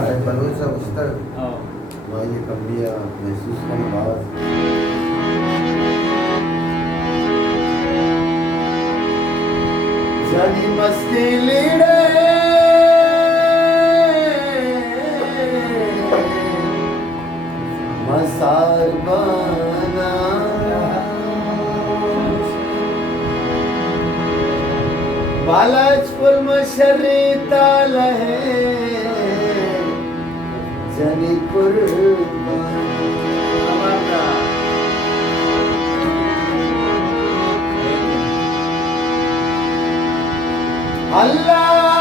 बलूचा उस्तर ये कमियां महसूस करने बाद जानी मस्ती लीड़े मसार बना बालाजपुर मशरी ताल है जनी कुर्बान अल्लाह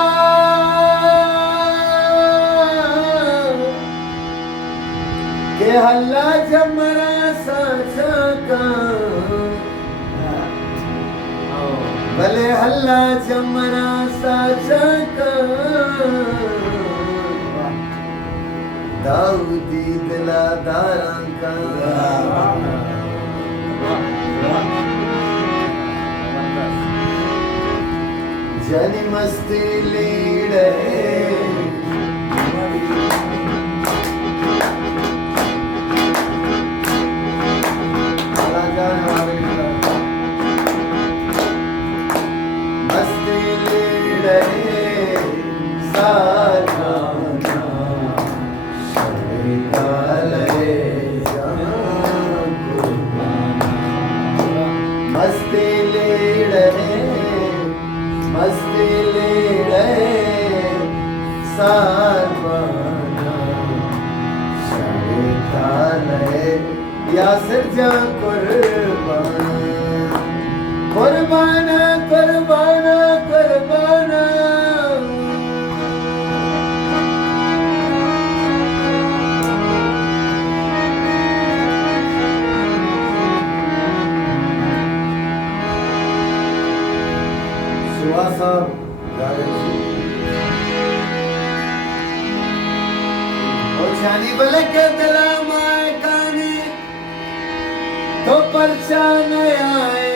के हल्ला जमरा साचा का भले हल्ला जमरा साचा का दाऊदी दिलादारा का जनी मस्ती लीड़े मस्ती लीड़े सारा मस्ती लीड़े मस्ती लीड़े सारवाना शरीकाले यासिर जा कुर्बान कुर्बाना कुर्बाना कुर्बाना साहब छानी बले के दिला माए कानी तो परचा न आए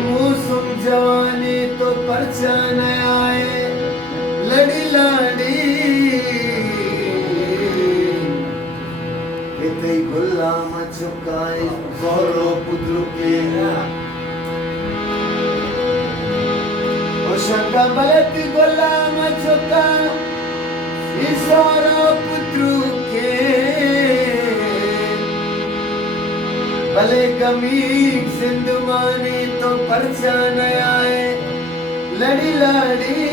मौसम जवानी तो परचा न आए लड़ी लाड़ी कितई गुलाम चुकाए गौरो पुत्र के शंका बलती गुलाम चुका ईश्वरो पुत्र के भले गमी सिंधु मानी तो परचा न आए लड़ी लाड़ी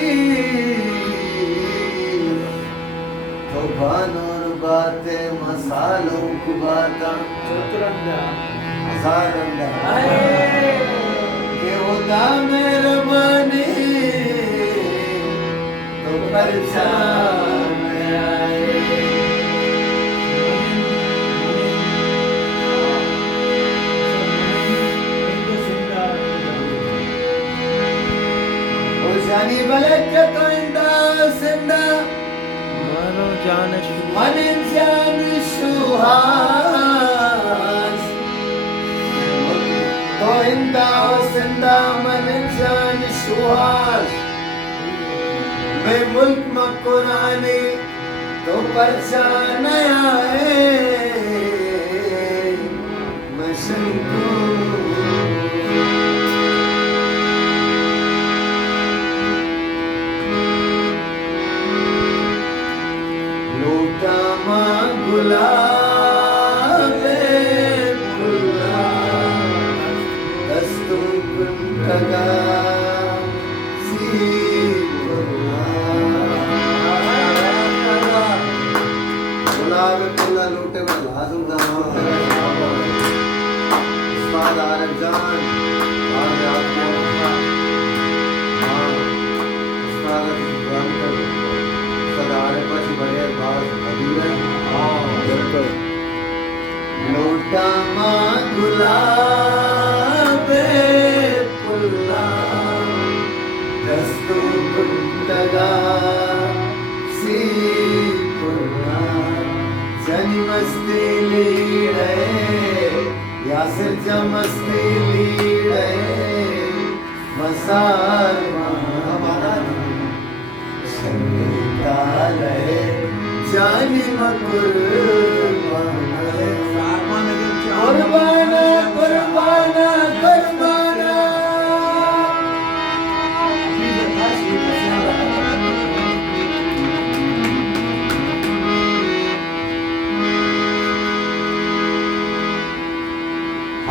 तो बानोर बातें मसालों को बाता मसालंदा के होता मेरे मानी परचान आए ओ जानी बलक तो इंदा सिंदा मनो जान मन जान सुहास तो इंदा सिंदा मन जान सुहास मैं मुल्क मकुराने तो परचा न आए मैं शंको लोटा माँ गुलाबे फुल्ला दस्तू कुंटगा लोटे में लाजम जान उस्ताद आरिफ जान आज आपको उस्ताद जानकर उस्ताद आरिफ जी बड़े बात हदीर है बिल्कुल लोटा मां गुलाबे फुल्ला दस्तू कुंटगा सी जनी मस्ती लीड़े यासिर जा मस्ती लीड़े मसार लहे जानी कुर्बाना कुर्बाना कुर्बाना कुर्बाना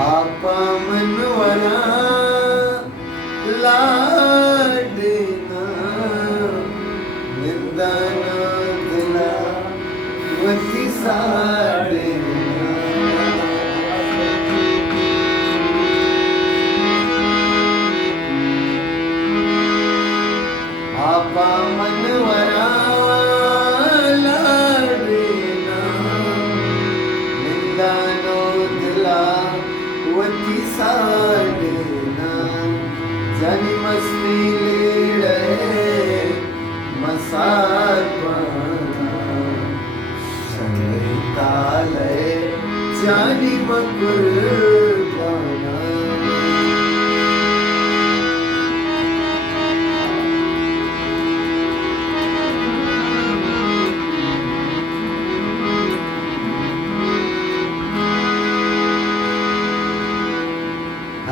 आपा मनवरा लाडना निंदाना दिला वती साडेना आपा मनवरा लाडना निंदानो दिला वती साडेना जानी मस्ती लीडे मसारपाना संगीतालय जानी कुर्बाना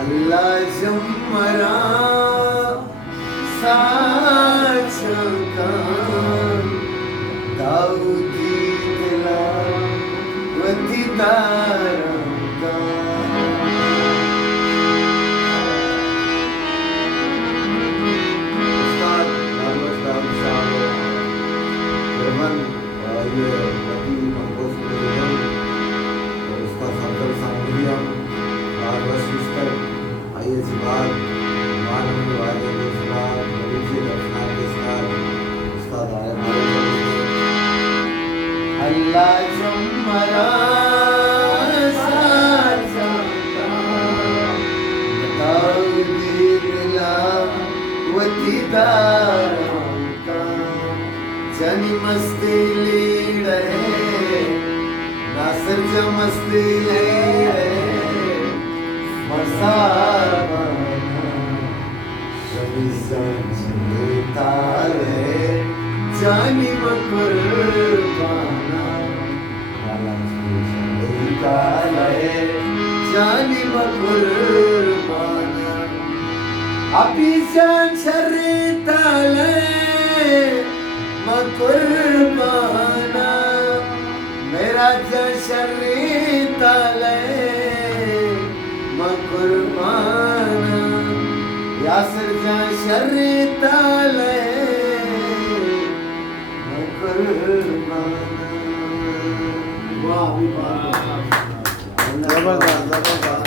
अल्लाह जमरा साचका दाऊदी दिला वती तारका उस्ताद मोहम्मद दाऊद साहब रहमान ये नबी मंगोस के और उस्ताद सफदर सांगलिया और वशिष्ठर आइए जिबाल मानव वाले के साथ मरीज़ अफनान के साथ उस्ताद आए अल्लाह जमरा साचका दाऊदी दिला वती तारका जानी मस्ती लीडे नासर जा मस्ती लीडे मसारपाना शबी संगीतालय जानी कुर्बाना संगीतालय जानी कुर्बाना अपी जान शरीतालय कुर्बाना मेरा जान शरीतालय कुर्बाना यासर जा शरीतालय कुर्बाना वाह जबरदस्त जबरदस्त